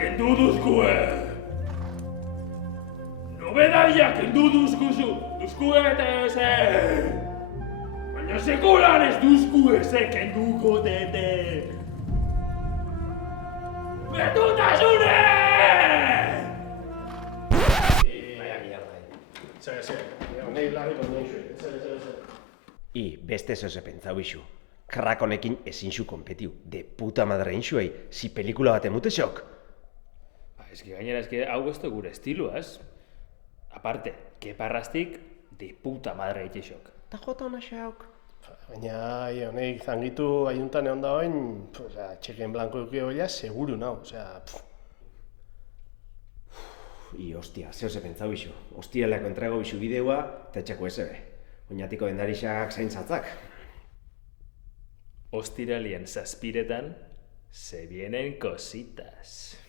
kendu duzkue. Nobedaiak kendu duzkue eta baina sekulan ez duzkue kenduko dete. Betutasune! I, beste zoze pentsau isu. Krak honekin ezin zu konpetiu. De puta madre inxuei, si pelikula bat emute xok. Gainera, hau ez da gure estiloaz. Aparte, keparrastik, de puta madre itxexok. Ta jota hona xauk. Baina, honek zangitu aiuntan egon da hoin, txeken blanko duke hoila, seguru nau, I, hostia, zehoze pentsau isu. Hostialako entrego bisu bideoa, eta etxako SB. Oinatiko dendarixak zaintzatzak. Ostiralien zazpiretan, se vienen cositas.